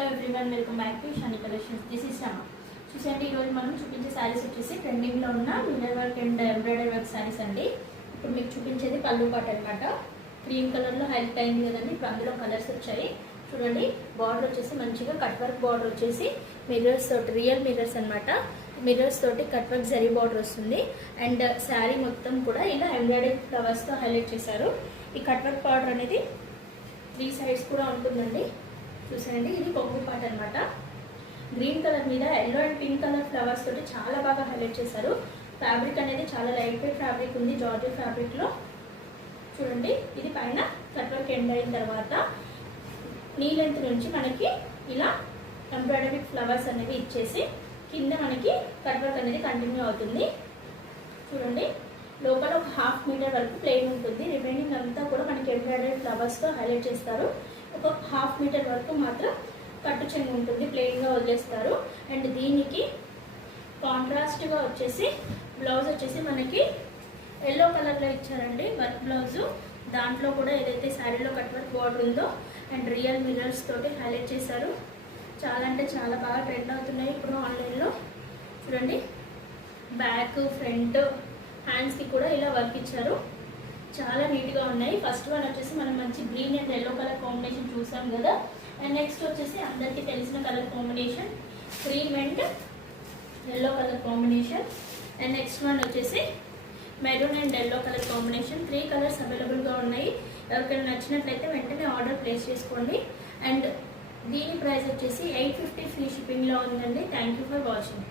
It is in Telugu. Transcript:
Hello everyone, welcome back to Shani collections. This is Rama. చూసండి, ఈరోజు మనం చూపించే శారీస్ వచ్చేసి ట్రెండింగ్లో ఉన్న mirror work and embroidery work saris అండి. ఇప్పుడు మీకు చూపించేది పళ్ళు పాట అనమాట. క్రీమ్ కలర్లో హైలైట్ అయింది కదండి. ఇప్పుడు అందులో కలర్స్ వచ్చాయి. చూడండి, బార్డర్ వచ్చేసి మంచిగా కట్ వర్క్ బార్డర్ వచ్చేసి మిర్రర్స్ తోటి, రియల్ మిర్రర్స్ అనమాట. మిర్రర్స్ తోటి కట్ వర్క్ జరీ బార్డర్ వస్తుంది. అండ్ శారీ మొత్తం కూడా ఇలా ఎంబ్రాయిడరీ ఫ్లవర్స్తో హైలైట్ చేశారు. ఈ కట్ వర్క్ బార్డర్ అనేది 3 సైడ్స్ కూడా ఉంటుందండి. చూసారండి, ఇది కొంగు పాట అనమాట. గ్రీన్ కలర్ మీద yellow and pink colour flowers తోటి చాలా బాగా హైలైట్ చేశారు. ఫ్యాబ్రిక్ అనేది చాలా లైట్ వెయిట్ ఫ్యాబ్రిక్ ఉంది, జార్జెట్ ఫ్యాబ్రిక్లో. చూడండి, ఇది పైన కట్ వర్క్ ఎండ్ అయిన తర్వాత నీ లెంత్ నుంచి మనకి ఇలా ఎంబ్రాయిడరీ ఫ్లవర్స్ అనేవి ఇచ్చేసి కింద మనకి కట్ వర్క్ అనేది కంటిన్యూ అవుతుంది. చూడండి, లోపల ఒక 1/2 మీటర్ వరకు ప్లెయిన్ ఉంటుంది. రిమైనింగ్ అంతా కూడా మనకి ఎంబ్రాయిడరీ ఫ్లవర్స్తో హైలైట్ చేస్తారు. ఒక 1/2 మీటర్ వరకు మాత్రం కట్టు చెంగు ఉంటుంది, ప్లెయిన్గా వదిలేస్తారు. అండ్ దీనికి కాంట్రాస్ట్గా వచ్చేసి బ్లౌజ్ వచ్చేసి మనకి ఎల్లో కలర్లో ఇచ్చారండి వర్క్ బ్లౌజు. దాంట్లో కూడా ఏదైతే శారీలో కట్ వర్క్ బార్డర్ ఉందో అండ్ రియల్ మిర్రర్స్ తోటి హైలైట్ చేశారు. చాలా అంటే చాలా బాగా ట్రెండ్ అవుతున్నాయి ఇప్పుడు ఆన్లైన్లో. చూడండి, బ్యాక్, ఫ్రంట్, హ్యాండ్స్కి కూడా ఇలా వర్క్ ఇచ్చారు. చాలా నీట్గా ఉన్నాయి. ఫస్ట్ వన్ వచ్చేసి మనం మంచి green and yellow colour combination చూసాం కదా. అండ్ నెక్స్ట్ వచ్చేసి అందరికీ తెలిసిన colour combination cream and yellow colour combination. And next one వచ్చేసి maroon and yellow colour combination. 3 colours అవైలబుల్గా ఉన్నాయి. ఎవరికైనా నచ్చినట్లయితే వెంటనే ఆర్డర్ ప్లేస్ చేసుకోండి. అండ్ దీని ప్రైస్ వచ్చేసి 850 ఫ్రీ షిప్పింగ్లో ఉందండి. Thank you for watching.